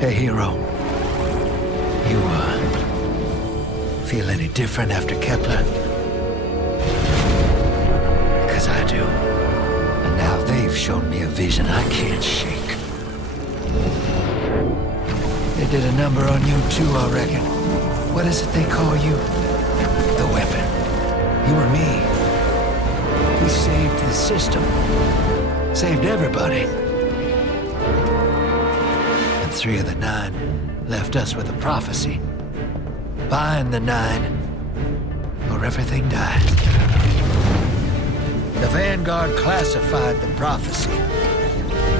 Hey, hero. You, feel any different after Kepler? Because I do. And now they've shown me a vision I can't shake. They did a number on you too, I reckon. What is it they call you? The weapon. You and me. We saved the system. Saved everybody. And 3 of the 9 left us with a prophecy. Find the 9, or everything dies. The Vanguard classified the prophecy.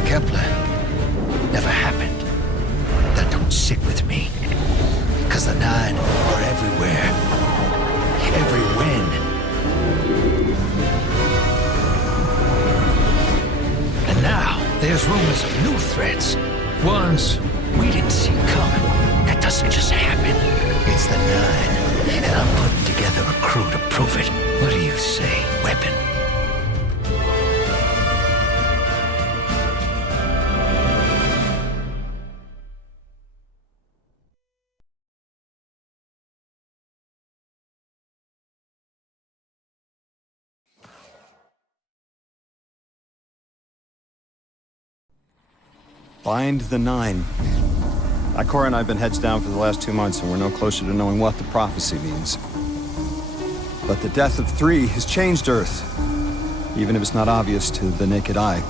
Kepler never happened. That don't sit with me. Because the 9 are everywhere. Every win. And now, there's rumors of new threats. Ones we didn't see coming. That doesn't just happen. It's the 9, and I'm putting together a crew to prove it. What do you say, weapon? Find the 9. Ikora and I have been heads down for the last 2 months, and we're no closer to knowing what the prophecy means. But the death of 3 has changed Earth, even if it's not obvious to the naked eye.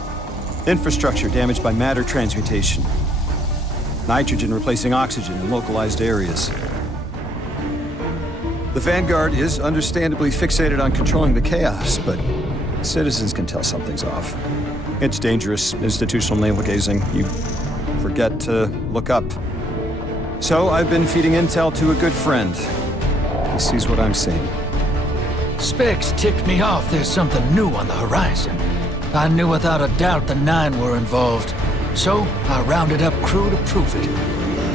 Infrastructure damaged by matter transmutation. Nitrogen replacing oxygen in localized areas. The Vanguard is understandably fixated on controlling the chaos, but citizens can tell something's off. It's dangerous, institutional navel-gazing. You forget to look up. So I've been feeding intel to a good friend. He sees what I'm seeing. Specs ticked me off there's something new on the horizon. I knew without a doubt the 9 were involved. So I rounded up crew to prove it.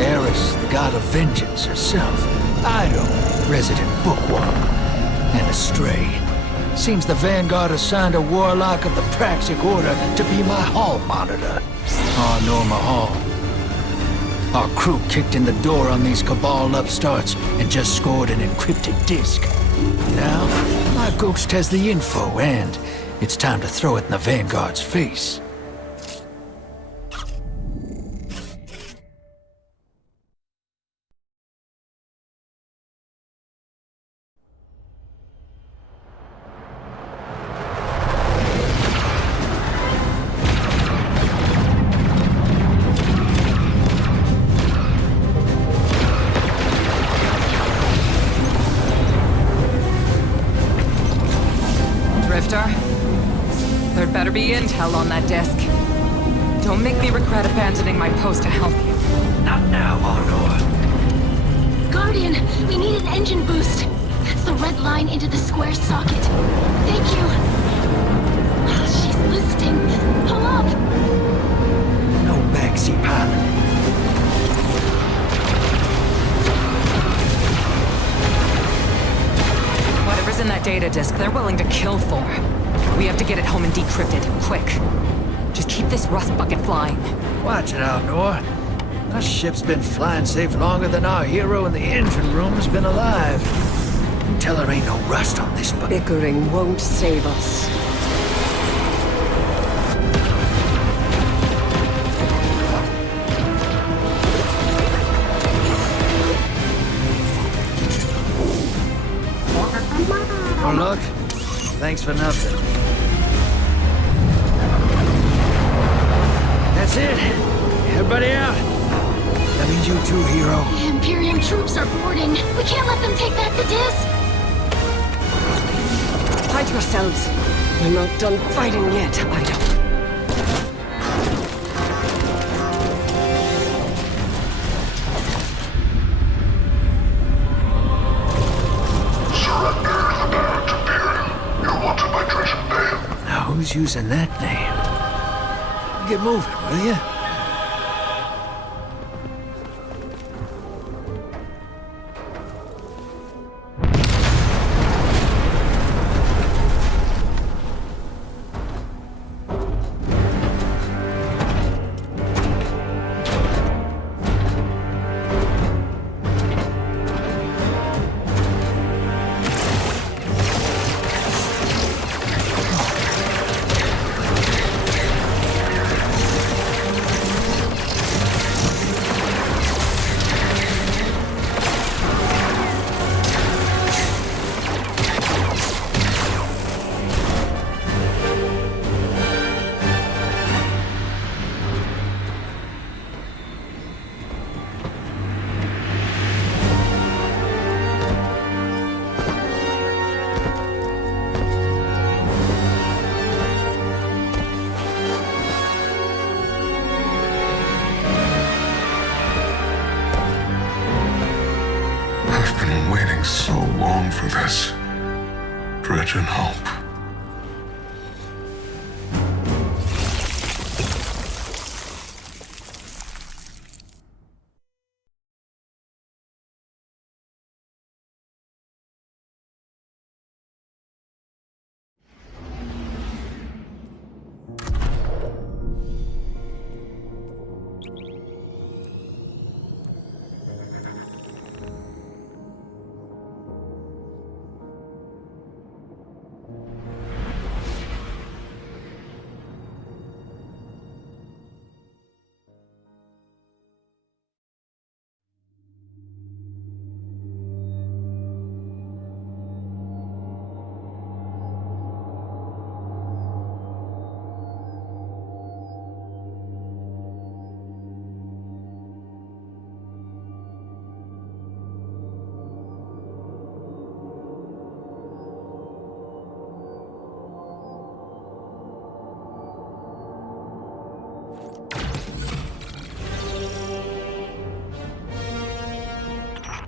Eris, the god of vengeance herself. Ido, resident bookworm. And Astray. Seems the Vanguard assigned a warlock of the Praxic Order to be my hall monitor. Norma Hall. Our crew kicked in the door on these Cabal upstarts and just scored an encrypted disk. Now, my ghost has the info, and it's time to throw it in the Vanguard's face. There'd better be intel on that disk. Don't make me regret abandoning my post to help you. Not now, Honor. Guardian, we need an engine boost. That's the red line into the square socket. Thank you. She's listening. Pull up. No backseat pilot. Whatever's in that data disk, they're willing to kill for. We have to get it home and decrypt it, quick. Just keep this rust bucket flying. Watch it out, Nor. Our ship's been flying safe longer than our hero in the engine room's been alive. You tell her ain't no rust on this bucket. Bickering won't save us. Oh, look. Thanks for nothing. That's it. Everybody out. That means you too, hero. The Imperium troops are boarding. We can't let them take back the disc. Hide yourselves. We're not done fighting yet, Ido. Who's using that name? Get moving, will you? waiting so long for this. Dredge and hope.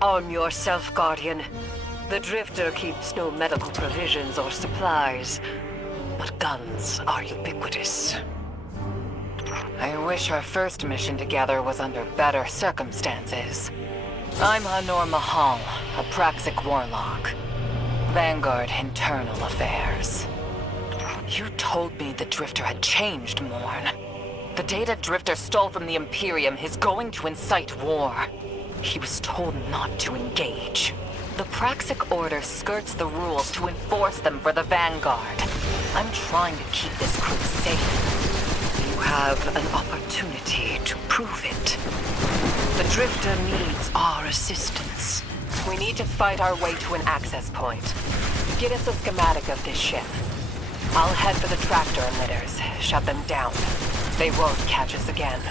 Arm yourself, Guardian. The Drifter keeps no medical provisions or supplies, but guns are ubiquitous. I wish our first mission together was under better circumstances. I'm Hanor Mahal, a Praxic warlock. Vanguard Internal Affairs. You told me the Drifter had changed, Morn. The data Drifter stole from the Imperium is going to incite war. He was told not to engage. The Praxic Order skirts the rules to enforce them for the Vanguard. I'm trying to keep this crew safe. You have an opportunity to prove it. The Drifter needs our assistance. We need to fight our way to an access point. Get us a schematic of this ship. I'll head for the tractor emitters, shut them down. They won't catch us again.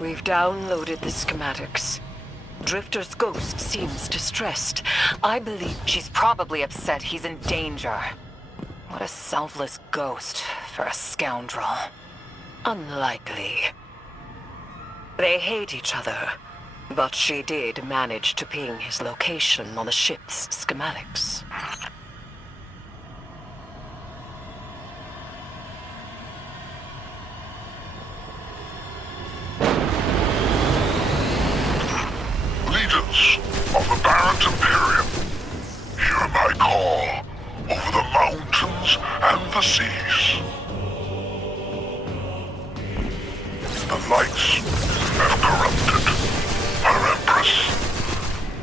We've downloaded the schematics. Drifter's ghost seems distressed. I believe she's probably upset he's in danger. What a selfless ghost for a scoundrel. Unlikely. They hate each other, but she did manage to ping his location on the ship's schematics. Of the Barrett Imperium, hear my call over the mountains and the seas. The lights have corrupted our Empress.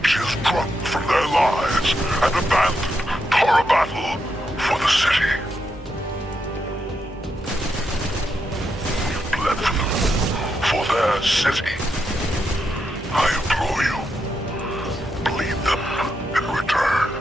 She is drunk from their lives and abandoned for a battle for the city. You bled for them, for their city. I implore you, bleed them in return.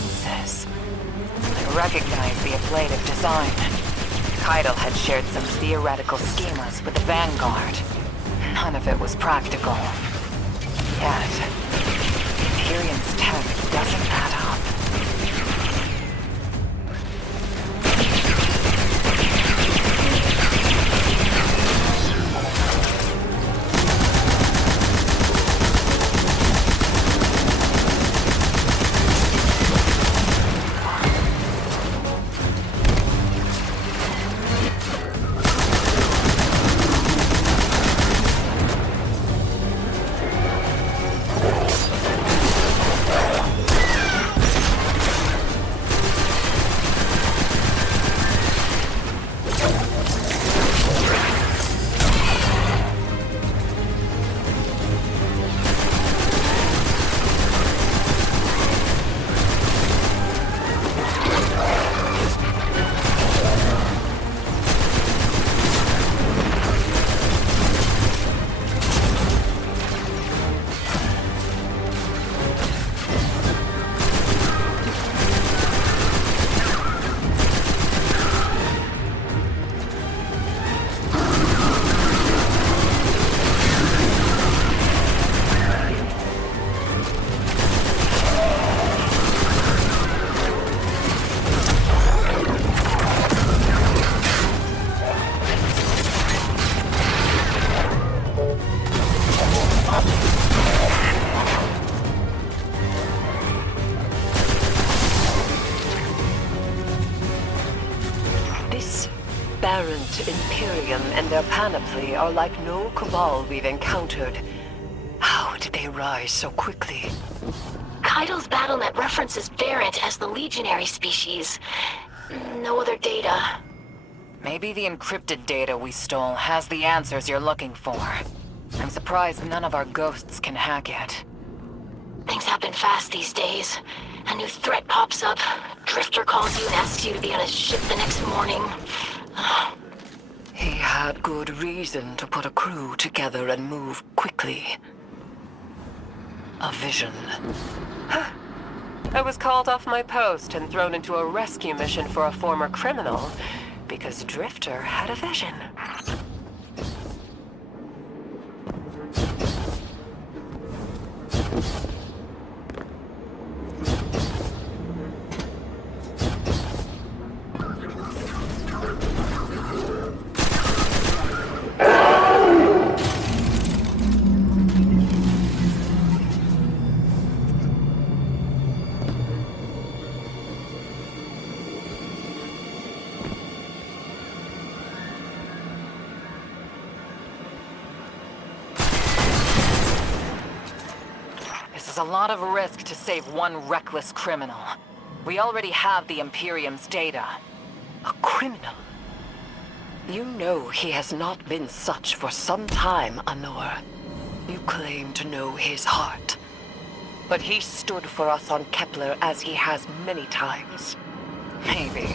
defenses. I recognize the ablative design. Keitel had shared some theoretical schemas with the Vanguard. None of it was practical. Yet, Imperium's tech doesn't add up. Aberrant Imperium and their panoply are like no Cabal we've encountered. How did they rise so quickly? Keitel's BattleNet references Variant as the legionary species. No other data. Maybe the encrypted data we stole has the answers you're looking for. I'm surprised none of our ghosts can hack it. Things happen fast these days. A new threat pops up. Drifter calls you and asks you to be on a ship the next morning. He had good reason to put a crew together and move quickly. A vision. I was called off my post and thrown into a rescue mission for a former criminal because Drifter had a vision. It's a lot of risk to save one reckless criminal. We already have the Imperium's data. A criminal? You know he has not been such for some time, Anor. You claim to know his heart. But he stood for us on Kepler as he has many times. Maybe.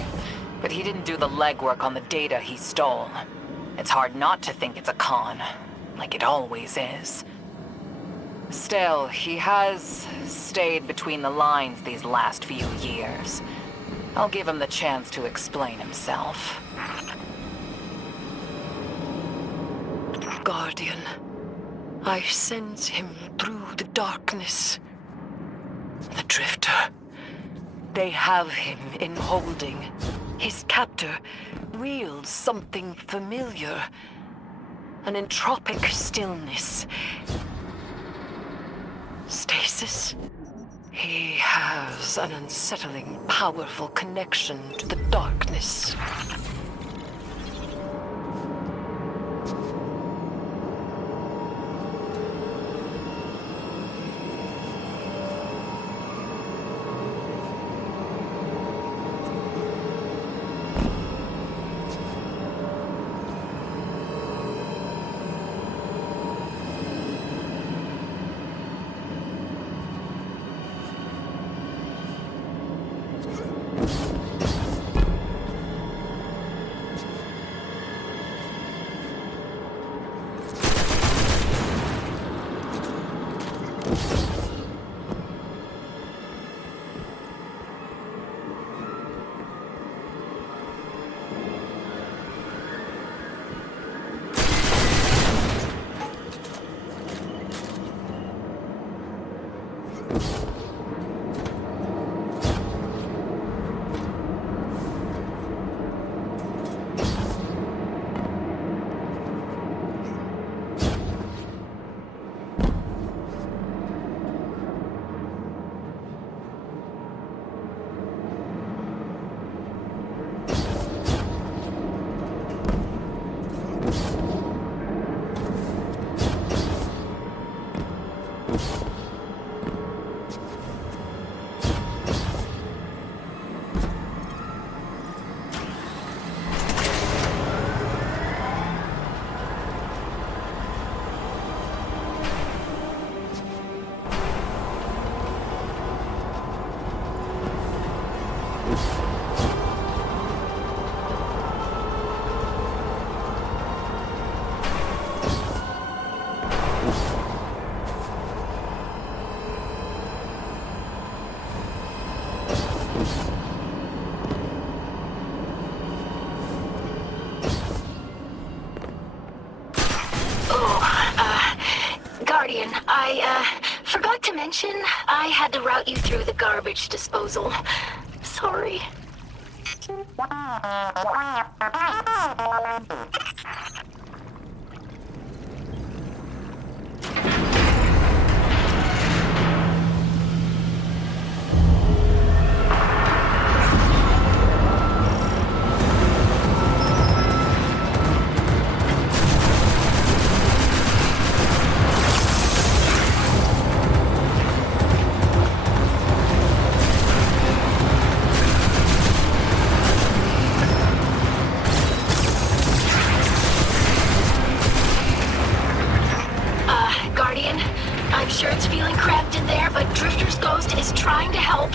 But he didn't do the legwork on the data he stole. It's hard not to think it's a con. Like it always is. Still, he has stayed between the lines these last few years. I'll give him the chance to explain himself. Guardian, I sense him through the darkness. The Drifter. They have him in holding. His captor wields something familiar. An entropic stillness. Stasis? He has an unsettling, powerful connection to the darkness. Guardian, I forgot to mention I had to route you through the garbage disposal. Sorry. Guardian, I'm sure it's feeling cramped in there, but Drifter's ghost is trying to help.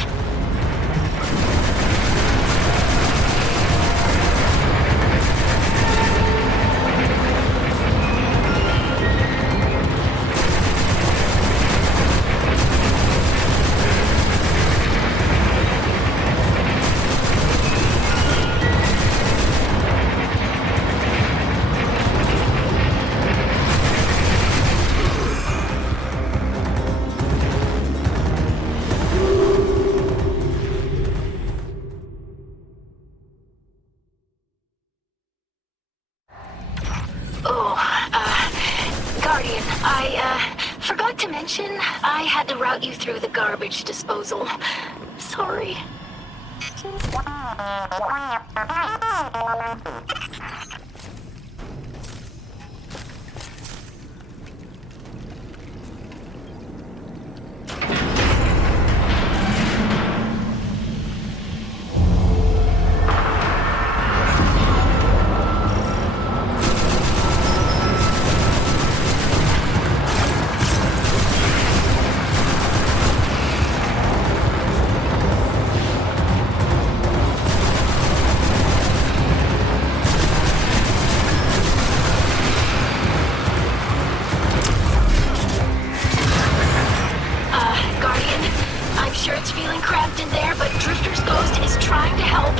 Guardian, I forgot to mention I had to route you through the garbage disposal. Sorry. Sure it's feeling cramped in there, but Drifter's ghost is trying to help.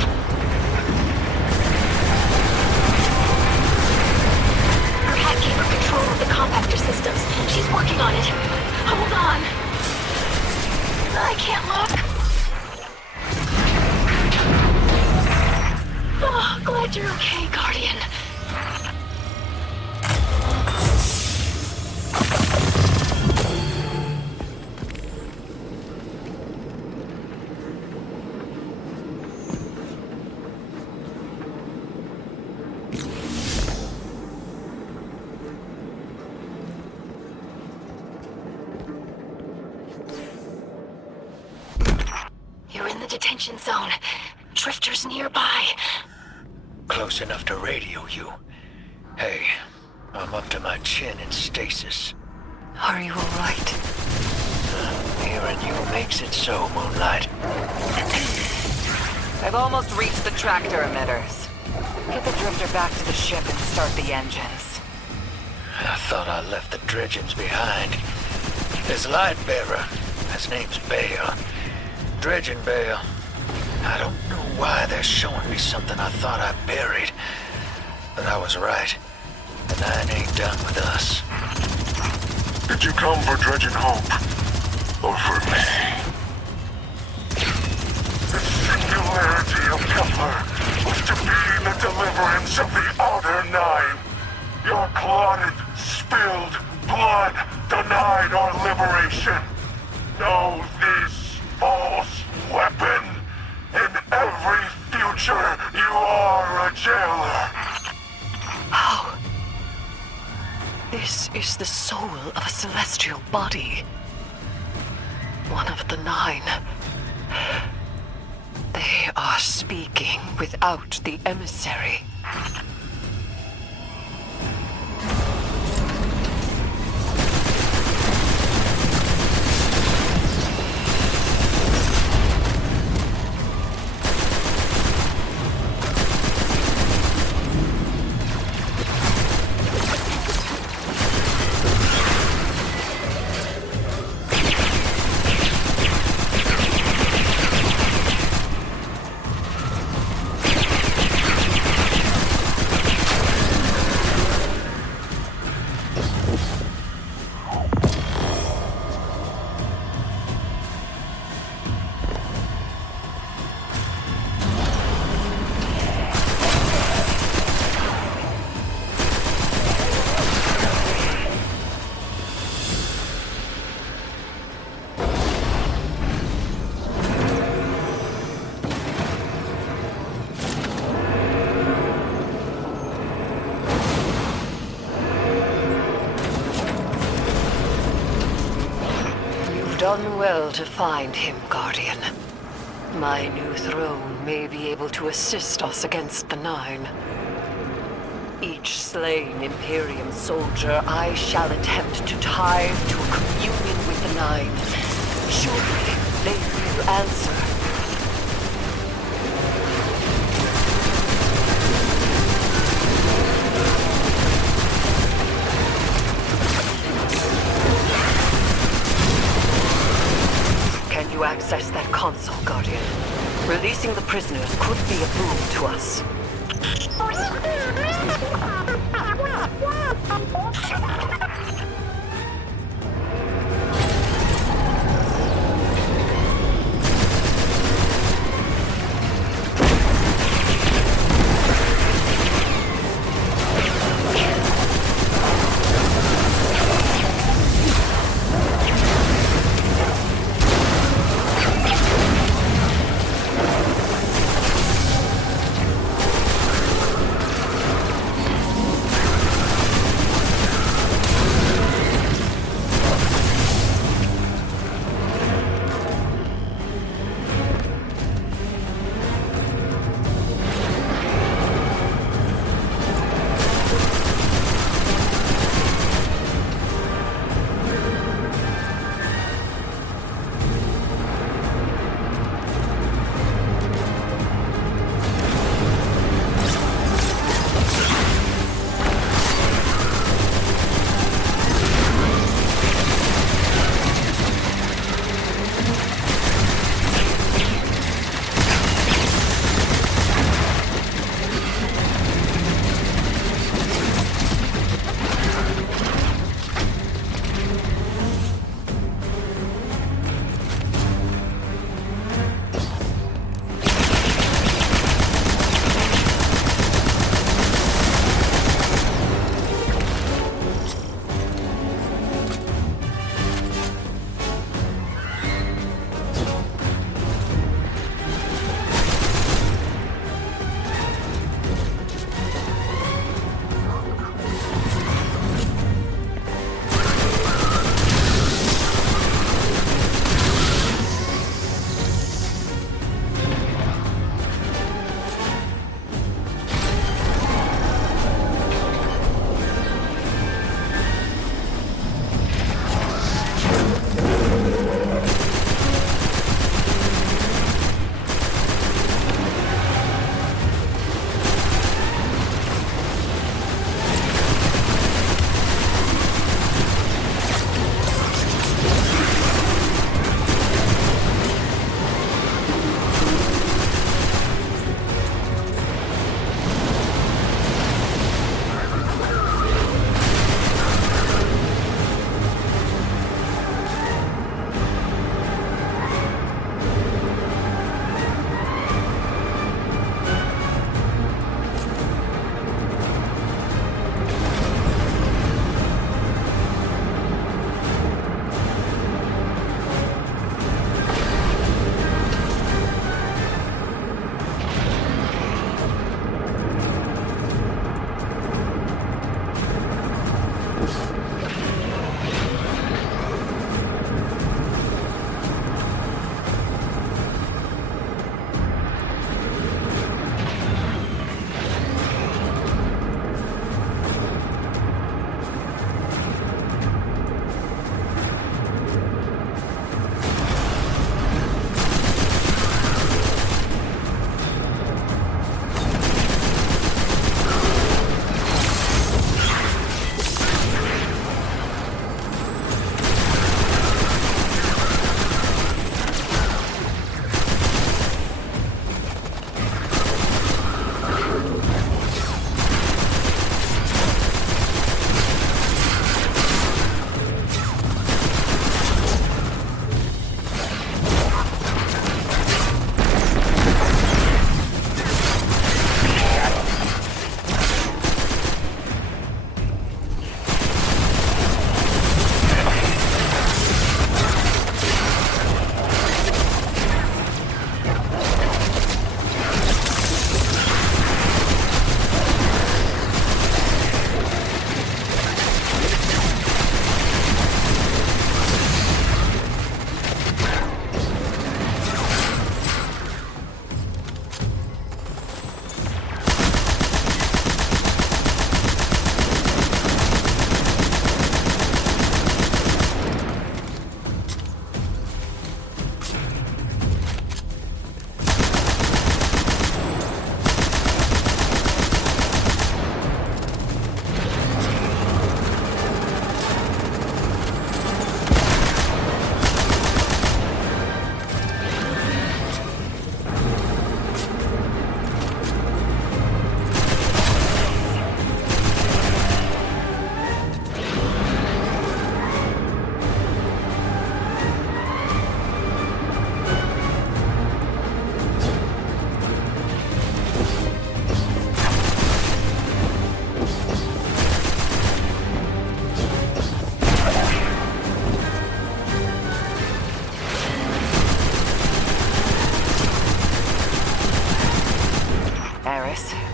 Her hat gave her control of the compactor systems. She's working on it. Hold on. I can't look. Oh, glad you're okay, Guardian. You're in the detention zone. Drifter's nearby. Close enough to radio you. Hey, I'm up to my chin in stasis. Are you alright? Hearing you makes it so, Moonlight. I've almost reached the tractor emitters. Get the Drifter back to the ship and start the engines. I thought I left the dredgings behind. This light bearer, his name's Bale. Dredging Bale. I don't know why they're showing me something I thought I buried. But I was right. The Nine ain't done with us. Did you come for Dredging Hope? Or for me? The singularity of Kepler was to be the deliverance of the Outer Nine. Your clotted, spilled blood denied our liberation. Know this false weapon. In every future, you are a jailer. How? This is the soul of a celestial body. One of the Nine. They are speaking without the emissary. done well to find him, Guardian. My new throne may be able to assist us against the Nine. Each slain Imperium soldier I shall attempt to tie to a communion with the Nine. Surely they will answer. Can you access that console, Guardian? Releasing the prisoners could be a boon to us.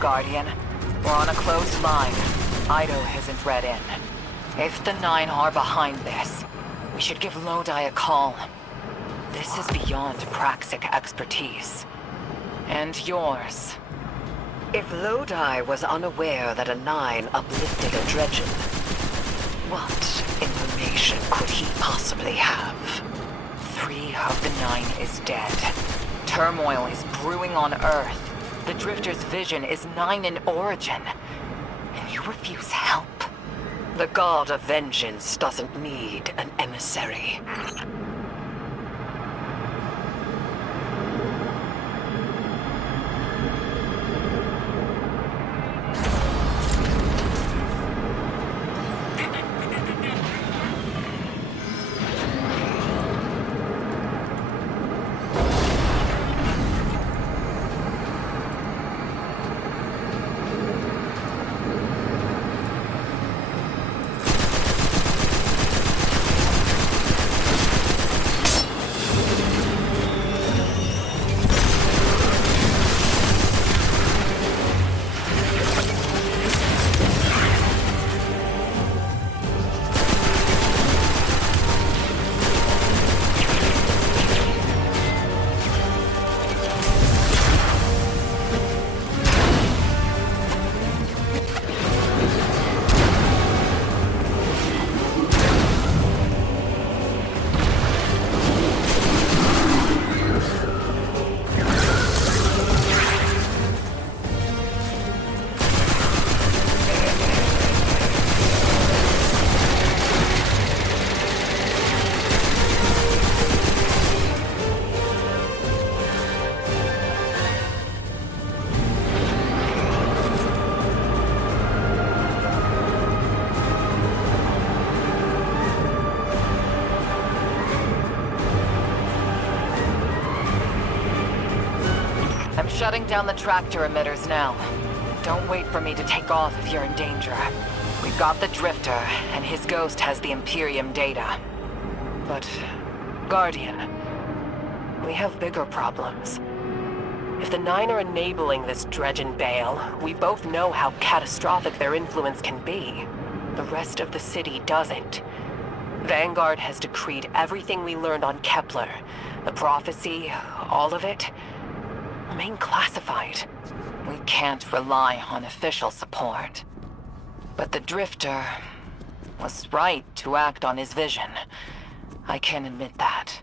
Guardian. We're on a closed line. Ido isn't read in. If the Nine are behind this, we should give Lodi a call. This is beyond Praxic expertise. And yours. If Lodi was unaware that a 9 uplifted a Dredgen, what information could he possibly have? 3 of the 9 is dead. Turmoil is brewing on Earth. The Drifter's vision is 9 in origin. And you refuse help? The God of Vengeance doesn't need an emissary. I'm shutting down the tractor emitters now. Don't wait for me to take off if you're in danger. We've got the Drifter, and his ghost has the Imperium data. But, Guardian, we have bigger problems. If the 9 are enabling this Dredgen Bale, we both know how catastrophic their influence can be. The rest of the city doesn't. Vanguard has decreed everything we learned on Kepler, the prophecy, all of it, remain classified. We can't rely on official support. But the Drifter was right to act on his vision. I can admit that.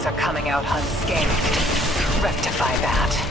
Renegades are coming out unscathed. Rectify that.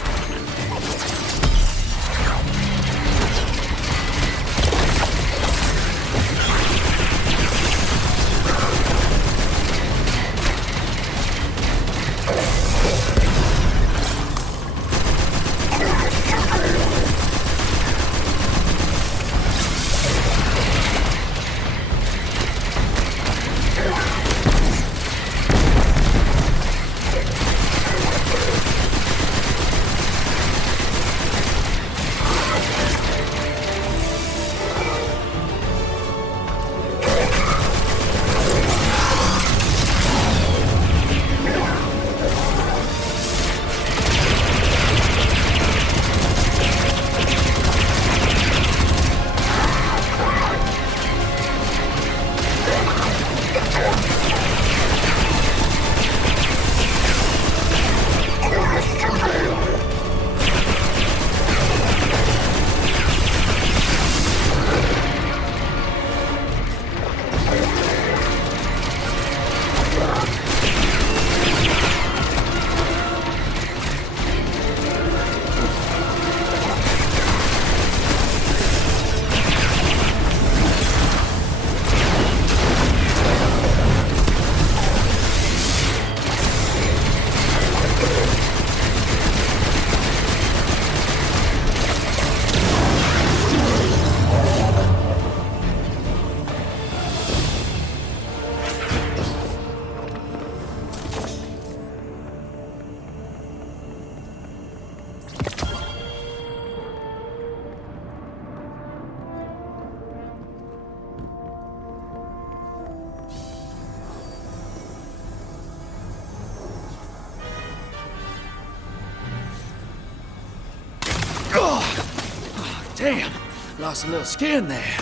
Damn, lost a little skin there.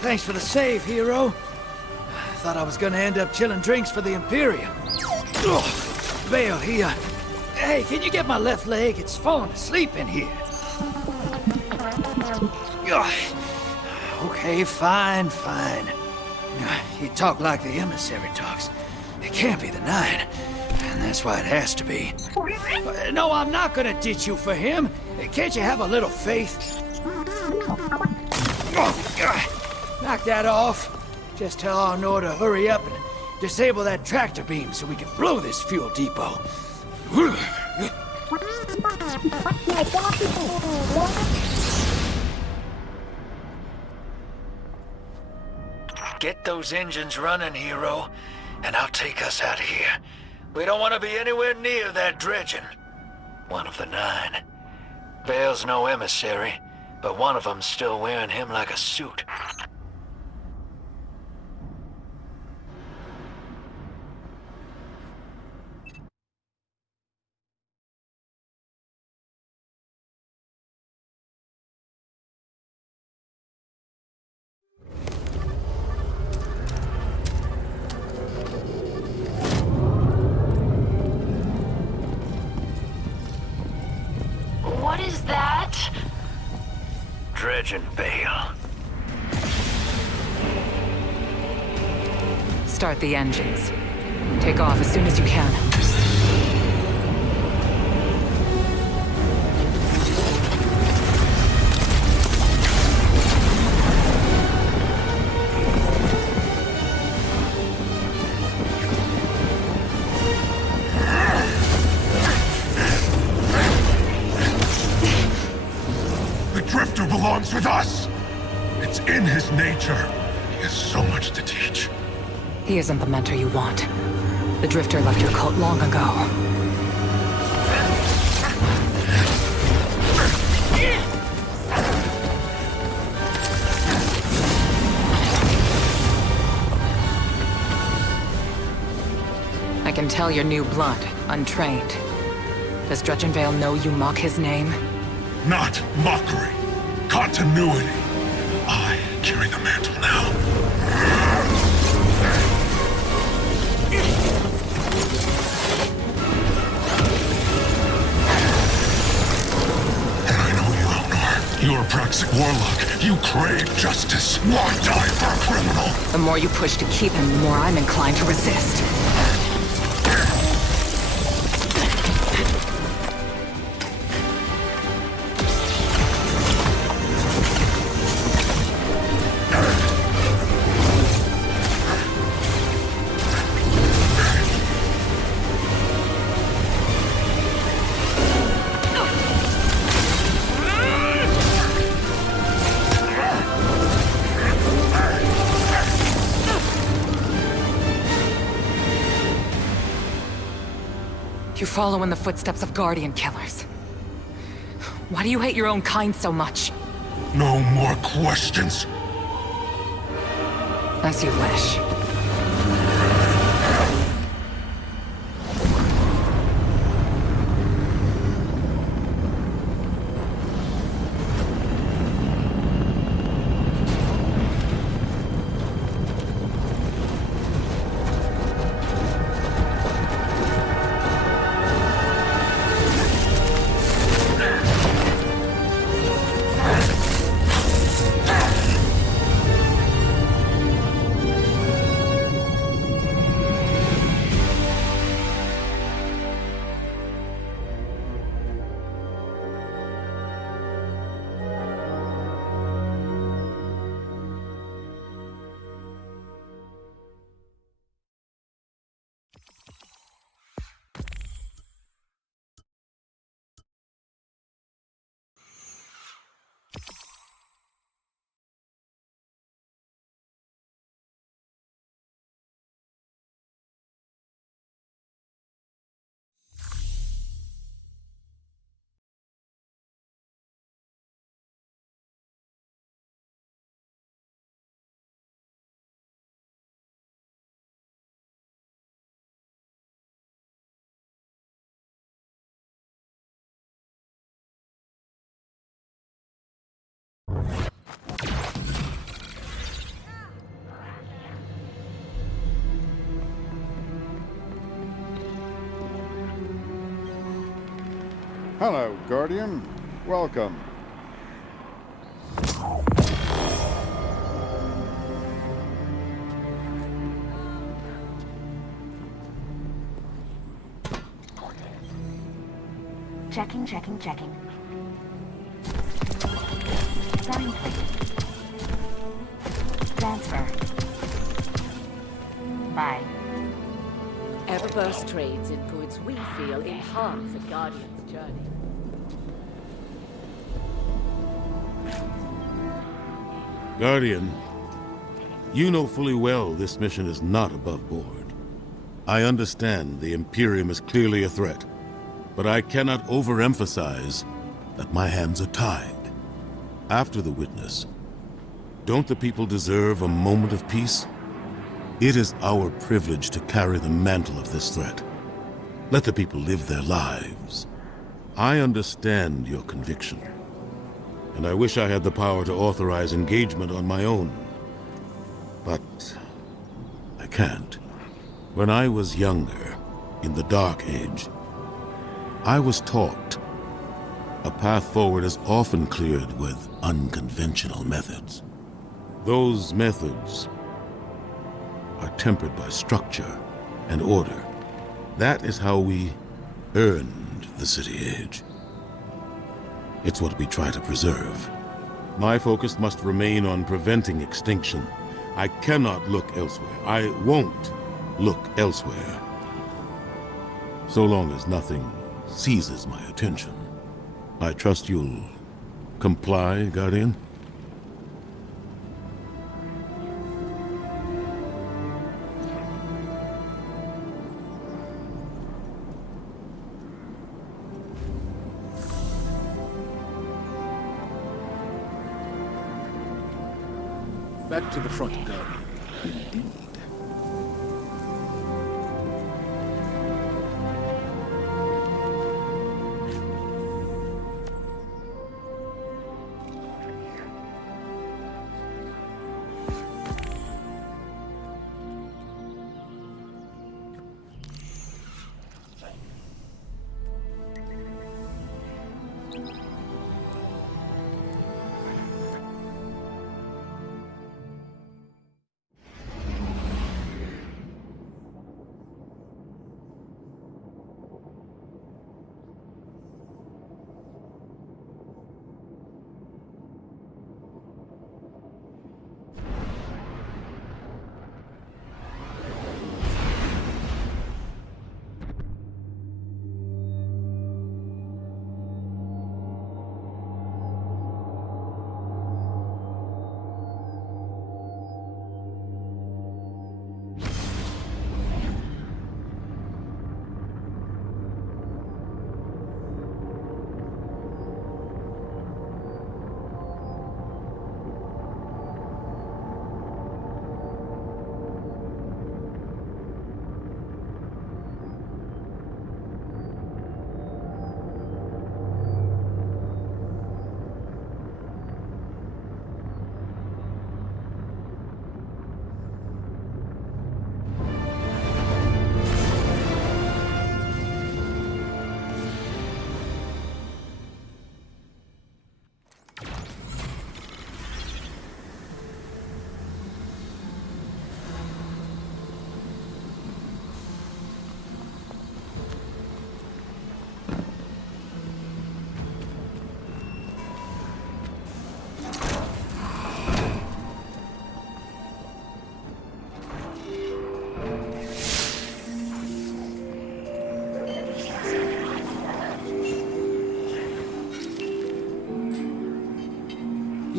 Thanks for the save, hero. Thought I was gonna end up chilling drinks for the Imperium. Vale, hey, can you get my left leg? It's falling asleep in here. Okay, fine. You talk like the emissary talks. It can't be the Nine, and that's why it has to be. No, I'm not gonna ditch you for him. Can't you have a little faith? Knock that off. Just tell Arnor to hurry up and disable that tractor beam so we can blow this fuel depot. Get those engines running, hero, and I'll take us out of here. We don't want to be anywhere near that dredging. One of the Nine. Vale's no emissary, but one of them's still wearing him like a suit. What is that? Dredging Vale. Start the engines. Take off as soon as you can. The Drifter belongs with us! It's in his nature. He has so much to teach. He isn't the mentor you want. The Drifter left your cult long ago. I can tell you're new blood, untrained. Does Dredgenvale know you mock his name? Not mockery. Continuity. I carry the mantle now. And I know you, Elnor. You're a Praxic warlock. You crave justice. Why die for a criminal? The more you push to keep him, the more I'm inclined to resist. You're following the footsteps of Guardian killers. Why do you hate your own kind so much? No more questions. As you wish. Hello, Guardian. Welcome. Checking. Sign, please. Transfer. Bye. Eververse trades in goods we feel enhance the Guardian's journey. Guardian, you know fully well this mission is not above board. I understand the Imperium is clearly a threat, but I cannot overemphasize that my hands are tied. After the witness, don't the people deserve a moment of peace? It is our privilege to carry the mantle of this threat. Let the people live their lives. I understand your conviction, and I wish I had the power to authorize engagement on my own. But I can't. When I was younger, in the Dark Age, I was taught a path forward is often cleared with unconventional methods. Those methods are tempered by structure and order. That is how we earned the City Age. It's what we try to preserve. My focus must remain on preventing extinction. I cannot look elsewhere. I won't look elsewhere. So long as nothing seizes my attention. I trust you'll comply, Guardian? Back to the front, Guardian. Indeed.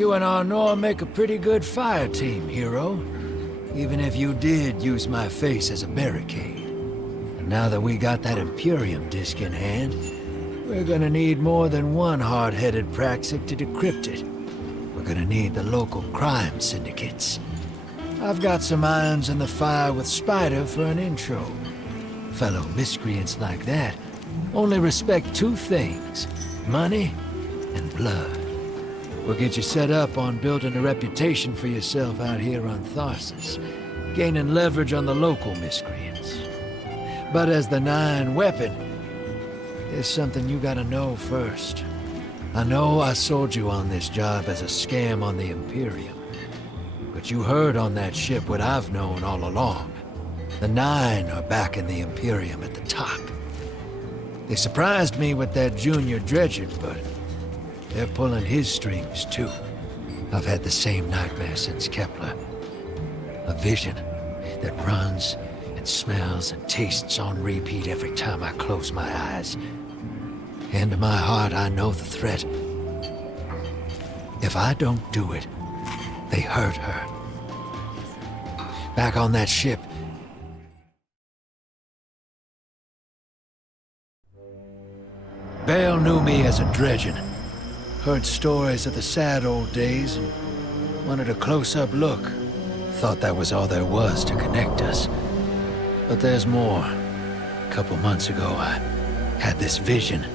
You and Arnor make a pretty good fire team, hero. Even if you did use my face as a barricade. And now that we got that Imperium disk in hand, we're gonna need more than one hard-headed Praxic to decrypt it. We're gonna need the local crime syndicates. I've got some irons in the fire with Spider for an intro. Fellow miscreants like that only respect two things: money and blood. We'll get you set up on building a reputation for yourself out here on Tharsis, gaining leverage on the local miscreants. But as the Nine weapon, there's something you gotta know first. I know I sold you on this job as a scam on the Imperium, but you heard on that ship what I've known all along. The Nine are backing the Imperium at the top. They surprised me with that junior dredger, but they're pulling his strings, too. I've had the same nightmare since Kepler. A vision that runs and smells and tastes on repeat every time I close my eyes. And in my heart, I know the threat. If I don't do it, they hurt her. Back on that ship, Bale knew me as a dredgen. Heard stories of the sad old days and wanted a close-up look. Thought that was all there was to connect us. But there's more. A couple months ago, I had this vision.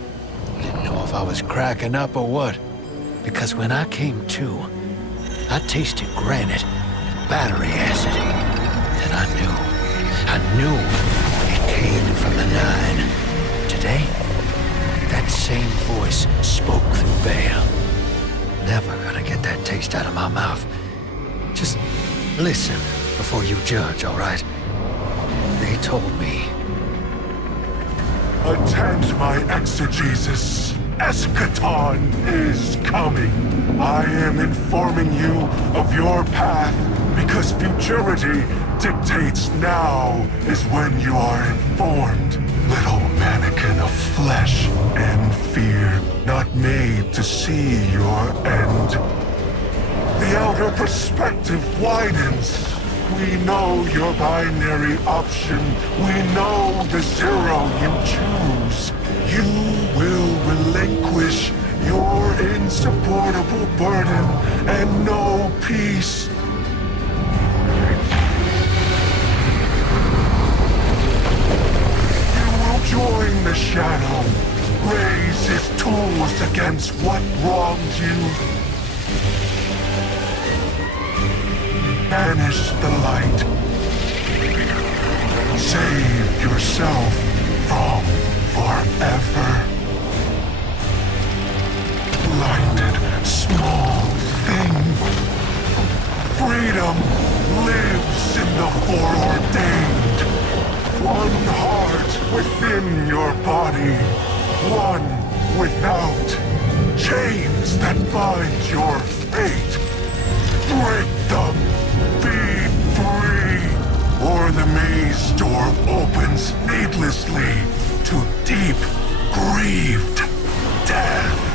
Didn't know if I was cracking up or what. Because when I came to, I tasted granite and battery acid. And I knew it came from the Nine. Today, that same voice spoke through Bale. Never gonna get that taste out of my mouth. Just listen before you judge, all right? They told me. Attend my exegesis. Eschaton is coming. I am informing you of your path because futurity dictates now is when you are informed. Little mannequin of flesh and fear, not made to see your end. The outer perspective widens. We know your binary option. We know the zero you choose. You will relinquish your insupportable burden and know peace. Join the Shadow. Raise his tools against what wronged you. Banish the light. Save yourself from forever. Blinded, small thing. Freedom lives in the foreordained. One heart within your body, one without. Chains that bind your fate. Break them, be free, or the maze door opens needlessly to deep, grieved death.